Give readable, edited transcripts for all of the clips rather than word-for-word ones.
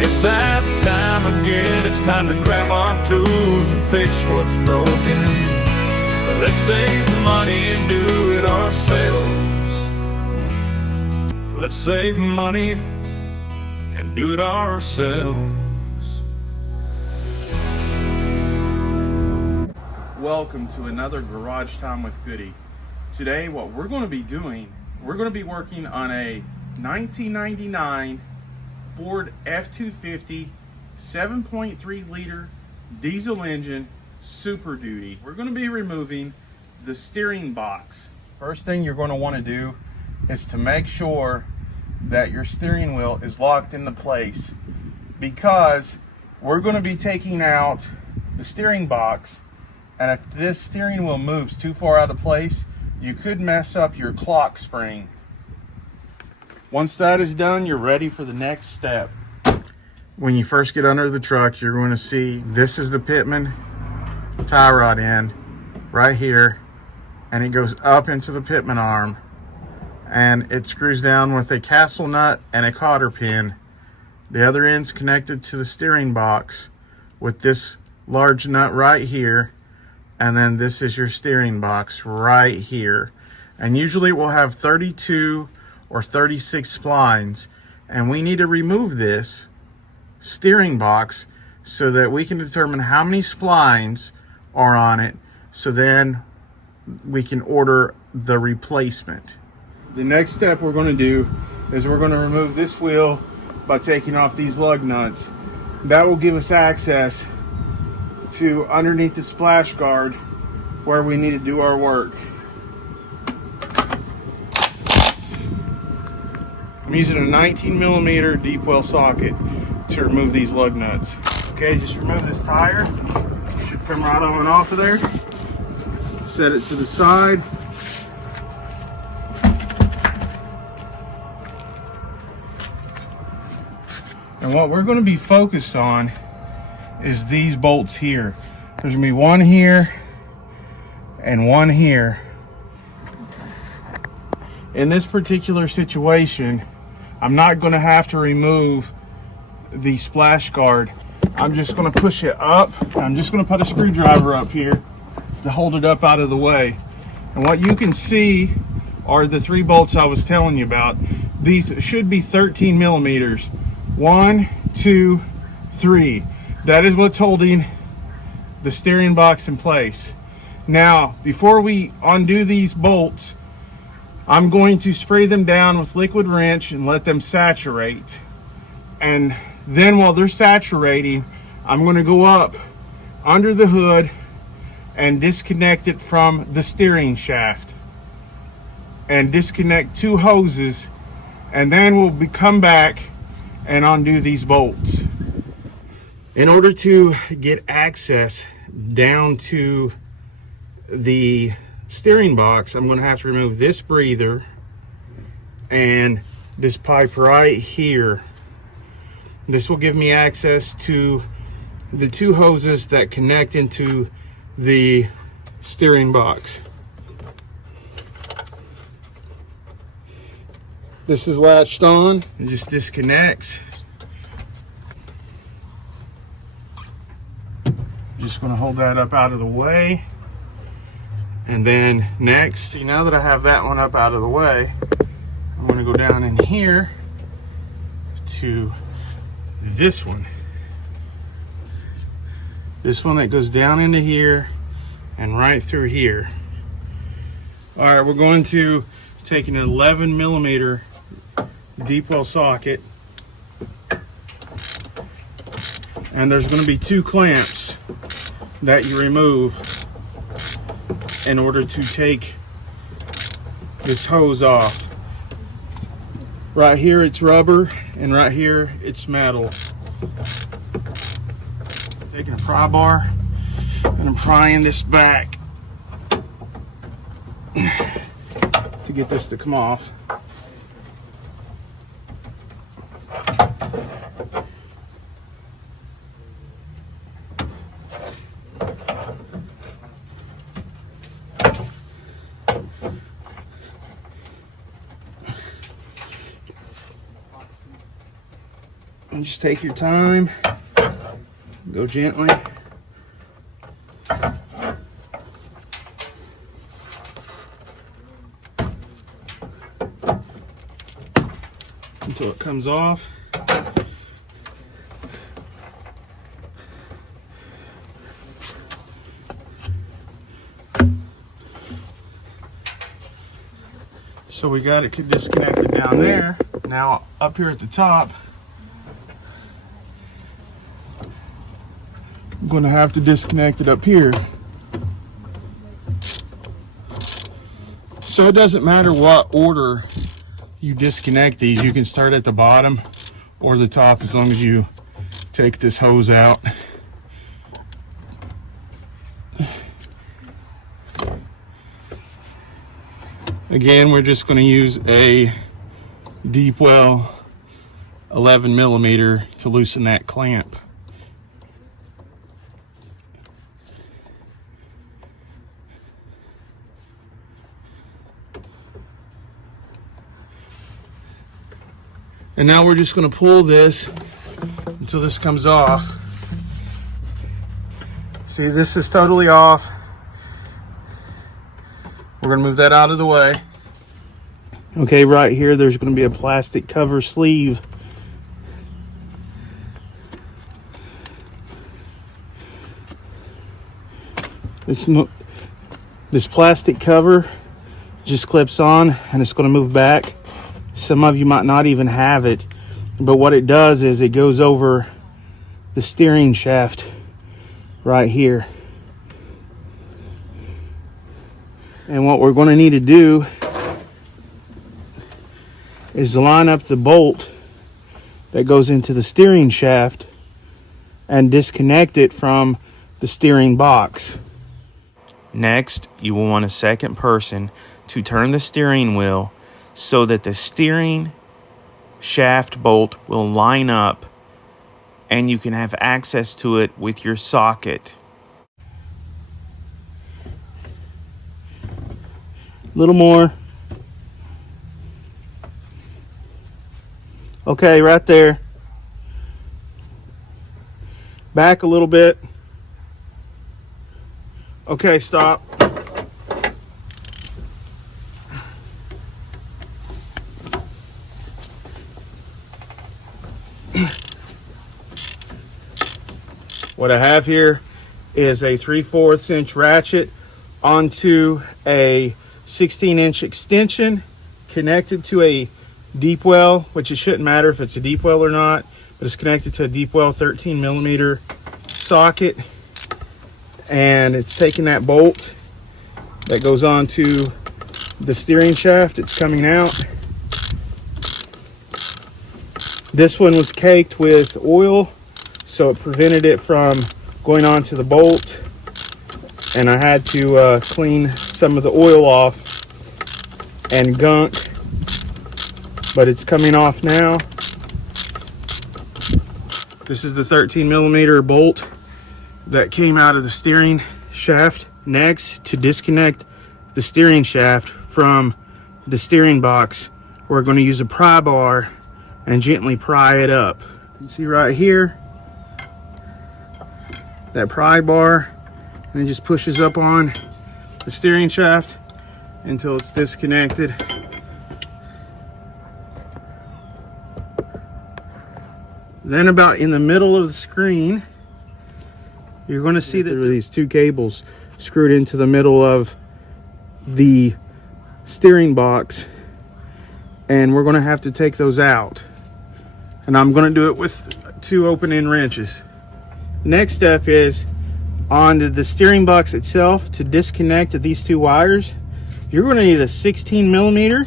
It's that time again, it's time to grab our tools and fix what's broken. Let's save money and do it ourselves. Let's save money and do it ourselves. Welcome to another Garage Time with Goody. Today what we're going to be doing, we're going to be working on a 1999 Ford F-250 7.3 liter diesel engine Super Duty. We're going to be removing the steering box. First thing you're going to want to do is to make sure that your steering wheel is locked into place, because we're going to be taking out the steering box, and if this steering wheel moves too far out of place, you could mess up your clock spring. Once that is done, you're ready for the next step. When you first get under the truck, you're going to see this is the Pitman tie rod end right here, and it goes up into the Pitman arm, and it screws down with a castle nut and a cotter pin. The other end's connected to the steering box with this large nut right here, and then this is your steering box right here. And usually it will have 32 or 36 splines, and we need to remove this steering box so that we can determine how many splines are on it, so then we can order the replacement. The next step we're going to do is we're going to remove this wheel by taking off these lug nuts. That will give us access to underneath the splash guard where we need to do our work. I'm using a 19mm deep well socket to remove these lug nuts. Okay, just remove this tire. It should come right on and off of there. Set it to the side. And what we're going to be focused on is these bolts here. There's going to be one here and one here. In this particular situation, I'm not going to have to remove the splash guard. I'm just going to push it up, and I'm just going to put a screwdriver up here to hold it up out of the way. And what you can see are the three bolts I was telling you about. These should be 13 millimeters. 1, 2, 3. That is what's holding the steering box in place. Now, before we undo these bolts, I'm going to spray them down with liquid wrench and let them saturate. And then while they're saturating, I'm going to go up under the hood and disconnect it from the steering shaft and disconnect two hoses, and then we'll come back and undo these bolts. In order to get access down to the steering box, I'm going to have to remove this breather and this pipe right here. This will give me access to the two hoses that connect into the steering box. This is latched on. It just disconnects. Just going to hold that up out of the way. And then next, see, now that I have that one up out of the way, I'm going to go down in here to this one. This one that goes down into here and right through here. All right, we're going to take an 11mm deep well socket, and there's going to be two clamps that you remove in order to take this hose off. Right here it's rubber, and right here it's metal. Taking a pry bar and I'm prying this back to get this to come off. And just take your time. Go gently. Until it comes off. So we got it disconnected down there. Now up here at the top, I'm going to have to disconnect it up here. So it doesn't matter what order you disconnect these. You can start at the bottom or the top as long as you take this hose out. Again, we're just going to use a deep well 11 millimeter to loosen that clamp. And now we're just going to pull this until this comes off. See, this is totally off. We're going to move that out of the way. Okay, right here there's going to be a plastic cover sleeve. This plastic cover just clips on and it's going to move back. Some of you might not even have it, but what it does is it goes over the steering shaft right here. And what we're going to need to do is line up the bolt that goes into the steering shaft and disconnect it from the steering box. Next, you will want a second person to turn the steering wheel so that the steering shaft bolt will line up and you can have access to it with your socket. A little more. Okay, right there. Back a little bit. Okay, stop. What I have here is a 3/4 inch ratchet onto a 16-inch extension connected to a deep well, which it shouldn't matter if it's a deep well or not, but it's connected to a deep well 13 millimeter socket, and it's taking that bolt that goes onto the steering shaft. It's coming out. This one was caked with oil, so it prevented it from going onto the bolt, and I had to clean some of the oil off and gunk, but it's coming off now. This is the 13 millimeter bolt that came out of the steering shaft. Next, to disconnect the steering shaft from the steering box, we're going to use a pry bar and gently pry it up. You see right here, that pry bar, and it just pushes up on the steering shaft until it's disconnected. Then about in the middle of the screen, you're going to see that there are these two cables screwed into the middle of the steering box, and we're going to have to take those out. And I'm going to do it with 2 open-end wrenches. Next step is on the steering box itself. To disconnect these 2 wires, you're going to need a 16 millimeter,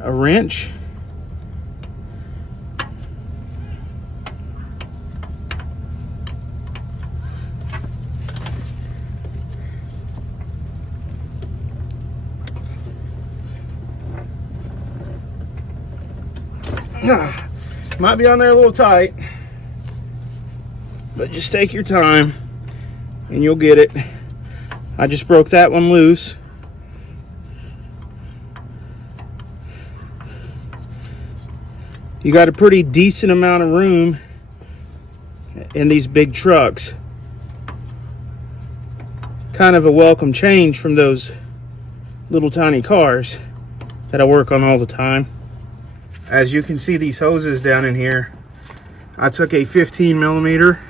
a wrench, might be on there a little tight, but just take your time and you'll get it. I just broke that one loose. You got a pretty decent amount of room in these big trucks. Kind of a welcome change from those little tiny cars that I work on all the time. As you can see, these hoses down in here, I took a 15 millimeter.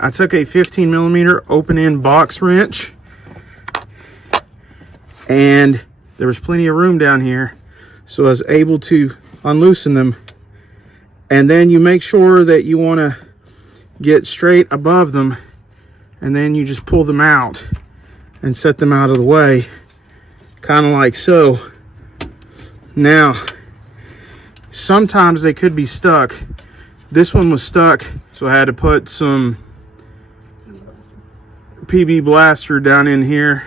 I took a 15 millimeter open end box wrench, and there was plenty of room down here, so I was able to unloosen them. And then you make sure that you want to get straight above them, and then you just pull them out and set them out of the way, kind of like so. Now, sometimes they could be stuck. This one was stuck, so I had to put some PB Blaster down in here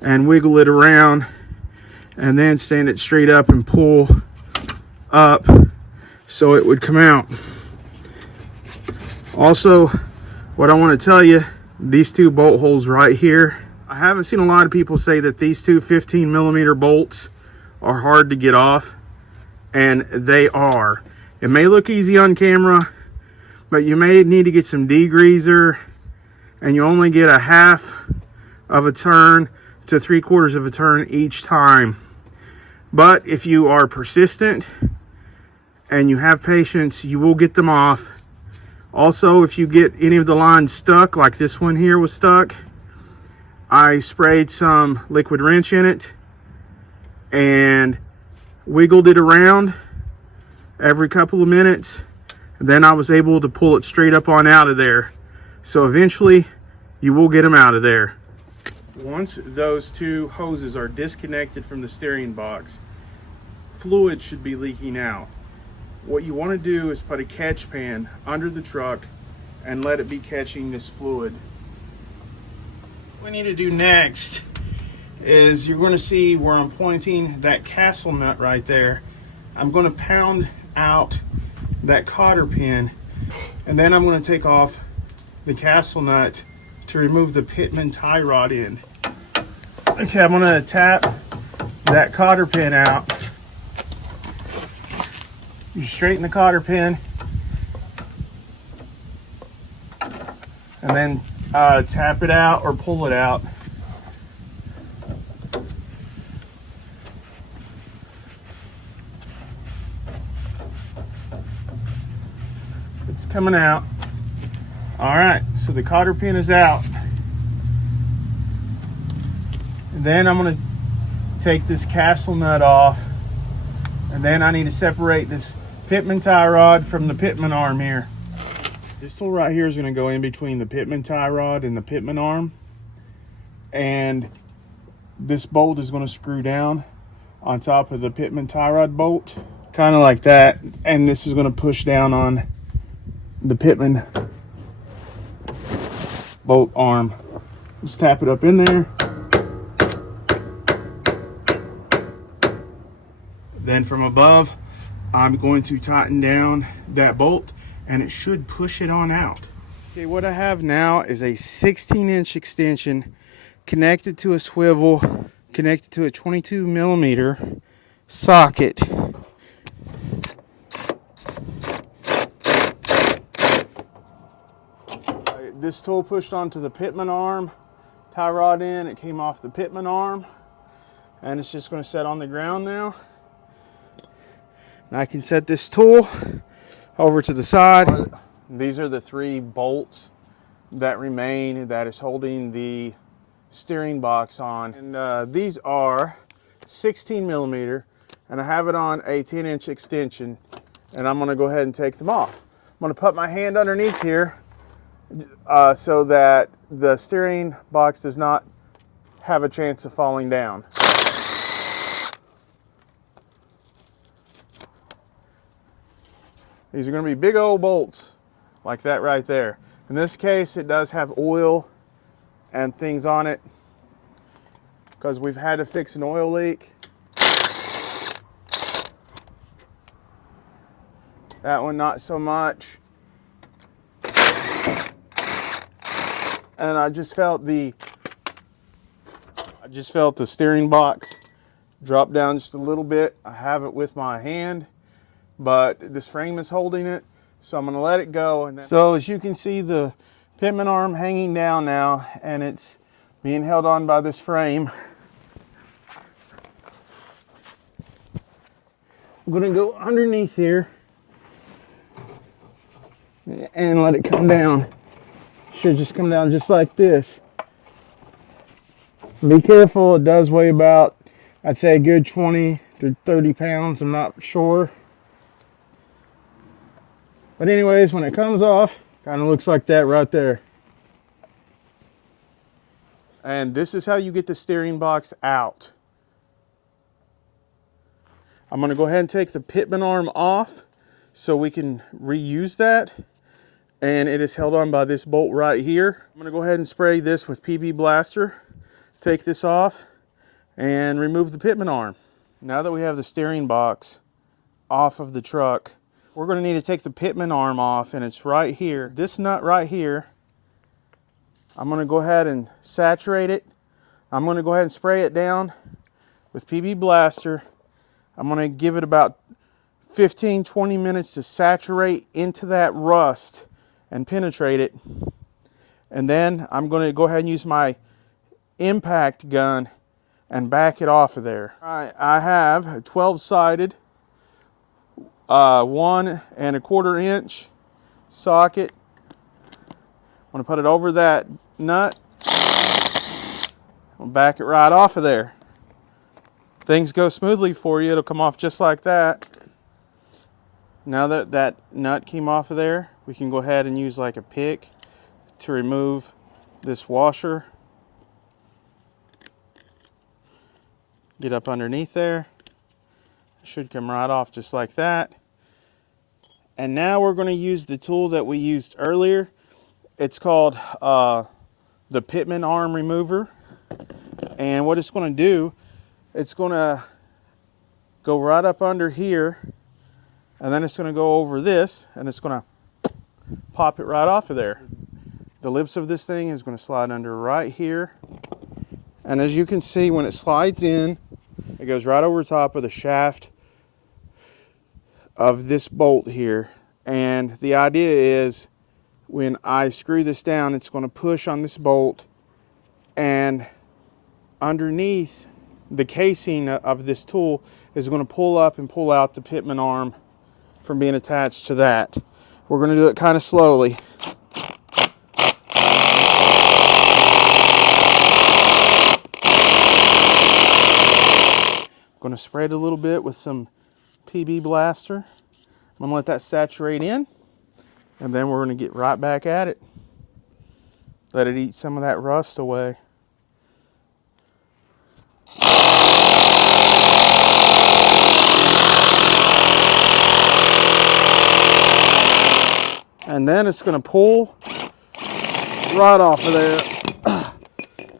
and wiggle it around, and then stand it straight up and pull up so it would come out. Also, what I want to tell you, these two bolt holes right here, I haven't seen a lot of people say that these two 15 millimeter bolts are hard to get off, and they are. It may look easy on camera, but you may need to get some degreaser, and you only get a half of a turn to 3/4 of a turn each time. But if you are persistent and you have patience, you will get them off. Also, if you get any of the lines stuck, like this one here was stuck, I sprayed some liquid wrench in it and wiggled it around every couple of minutes, and then I was able to pull it straight up on out of there. So eventually you will get them out of there. Once those two hoses are disconnected from the steering box, fluid should be leaking out. What you want to do is put a catch pan under the truck and let it be catching this fluid. What we need to do next is, you're going to see where I'm pointing that castle nut right there. I'm going to pound out that cotter pin, and then I'm going to take off the castle nut to remove the Pitman tie rod end. Okay, I'm going to tap that cotter pin out. You straighten the cotter pin, and then tap it out or pull it out. It's coming out. All right, so the cotter pin is out. And then I'm going to take this castle nut off, and then I need to separate this Pitman tie rod from the Pitman arm here. This tool right here is going to go in between the Pitman tie rod and the Pitman arm, and this bolt is going to screw down on top of the Pitman tie rod bolt, kind of like that, and this is going to push down on the Pitman bolt arm. Just tap it up in there. Then from above, I'm going to tighten down that bolt, and it should push it on out. Okay, what I have now is a 16-inch extension connected to a swivel, connected to a 22 millimeter socket. This tool pushed onto the Pitman arm tie rod end. It came off the Pitman arm, and it's just going to set on the ground now. And I can set this tool over to the side. These are the 3 bolts that remain that is holding the steering box on. And these are 16 millimeter, and I have it on a 10-inch extension, and I'm going to go ahead and take them off. I'm going to put my hand underneath here so that the steering box does not have a chance of falling down. These are going to be big old bolts like that right there. In this case, it does have oil and things on it because we've had to fix an oil leak. That one not so much. And I just felt the steering box drop down just a little bit. I have it with my hand, but this frame is holding it, so I'm going to let it go. And then, so as you can see, the Pitman arm hanging down now, and it's being held on by this frame. I'm going to go underneath here and let it come down. Should just come down just like this. Be careful, it does weigh about, I'd say, a good 20 to 30 pounds, I'm not sure. But anyways, when it comes off, kind of looks like that right there. And this is how you get the steering box out. I'm going to go ahead and take the Pitman arm off so we can reuse that. And it is held on by this bolt right here. I'm going to go ahead and spray this with PB Blaster. Take this off and remove the Pitman arm. Now that we have the steering box off of the truck, we're going to need to take the Pitman arm off, and it's right here. This nut right here, I'm going to go ahead and saturate it. I'm going to go ahead and spray it down with PB Blaster. I'm going to give it about 15-20 minutes to saturate into that rust and penetrate it. And then I'm going to go ahead and use my impact gun and back it off of there. All right, I have a 12-sided 1 1/4 inch socket. I'm going to put it over that nut. I'll back it right off of there. If things go smoothly for you, it'll come off just like that. Now that that nut came off of there, we can go ahead and use like a pick to remove this washer. Get up underneath there. It should come right off just like that. And now we're going to use the tool that we used earlier. It's called the Pitman arm remover. And what it's going to do, it's going to go right up under here, and then it's going to go over this, and it's going to pop it right off of there. The lips of this thing is going to slide under right here. And as you can see, when it slides in, it goes right over top of the shaft of this bolt here. And the idea is when I screw this down, it's going to push on this bolt, and underneath the casing of this tool is going to pull up and pull out the Pitman arm from being attached to that. We're going to do it kind of slowly. I'm going to spray it a little bit with some PB Blaster. I'm going to let that saturate in, and then we're going to get right back at it. Let it eat some of that rust away. And then it's going to pull right off of there,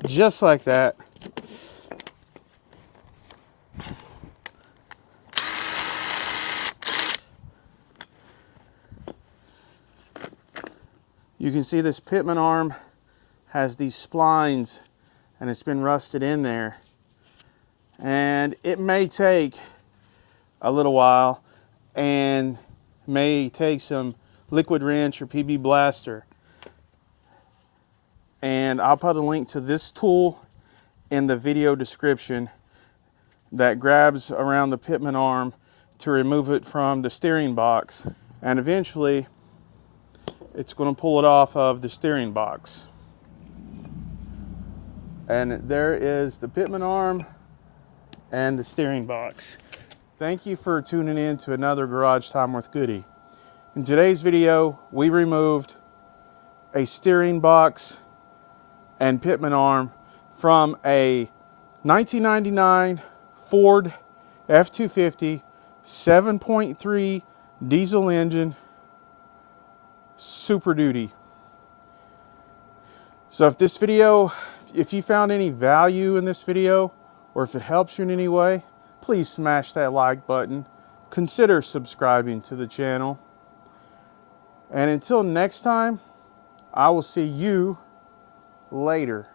just like that. You can see this Pitman arm has these splines, and it's been rusted in there. And it may take a little while, and may take some liquid wrench or PB Blaster. And I'll put a link to this tool in the video description that grabs around the Pitman arm to remove it from the steering box. And eventually it's going to pull it off of the steering box. And there is the Pitman arm and the steering box. Thank you for tuning in to another Garage Time with Goody. In today's video, we removed a steering box and Pitman arm from a 1999 Ford F-250 7.3 diesel engine Super Duty. So if you found any value in this video, or if it helps you in any way, please smash that like button. Consider subscribing to the channel. And until next time, I will see you later.